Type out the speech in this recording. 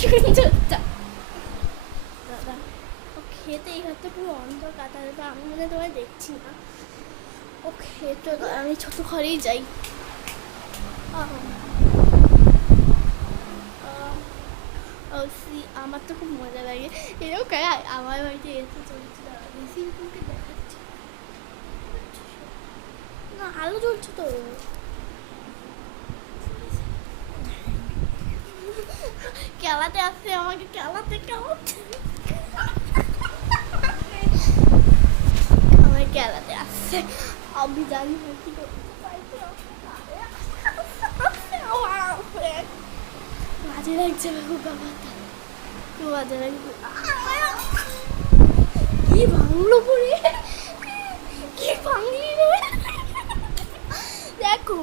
সুন্দরটা দাদা ও খেতে এই ঘরটা পুরো অন্ধকার, তাহলে তো আমি মনে তোমায় দেখছি না। ও খেতে আমি ছোট ঘরেই যাই। আমার তো খুব মজা লাগে এরকম আমার বাড়িতে এসে চলছে রিসিমপুরকে দেখাচ্ছে না, আলো জ্বলছে তো। খেলাতে আসছে আমাকে, খেলাতে আমার খেলাতে আসছে, আমি জানি না কি করতে পারছি। মাঝে লাগছে খুব ব্যাপারটা, খুব মাঝে লাগছে। কি ভাঙলো করে, কি ভাঙলি রে দেখো।